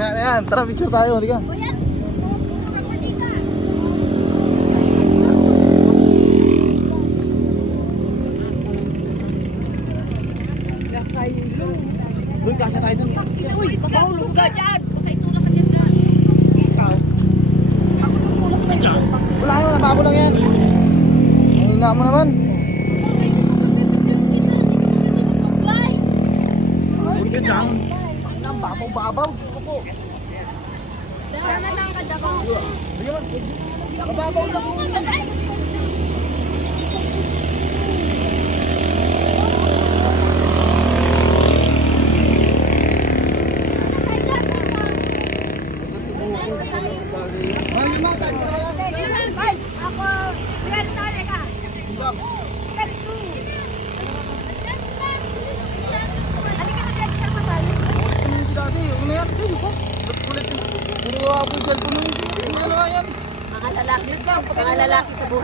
Ayan, tara, picture tayo. Halika. Doon, kasya tayo doon. Uy, kapahulog ka dyan. Pakaitulak ka dyan. Ikaw. Ako tutulak sa dyan. Wala naman, nababo lang yan. Ang hina mo naman. Huwag ka dyan. Ang babaw-babaw. Gusto ko po. Dahil na lang ka dabaw. Bigyan mo. Kababaw lang po. Mahal naman, tayo na wala. Bay, ako, ready tayo ka. Ready to. Halika na dyan sa kabali. Ano yung si dati? Ano yan? Ba't kulit yun? Puro ako yung cellphone mo. Ano nga yan? Mga lalaki sa buhay.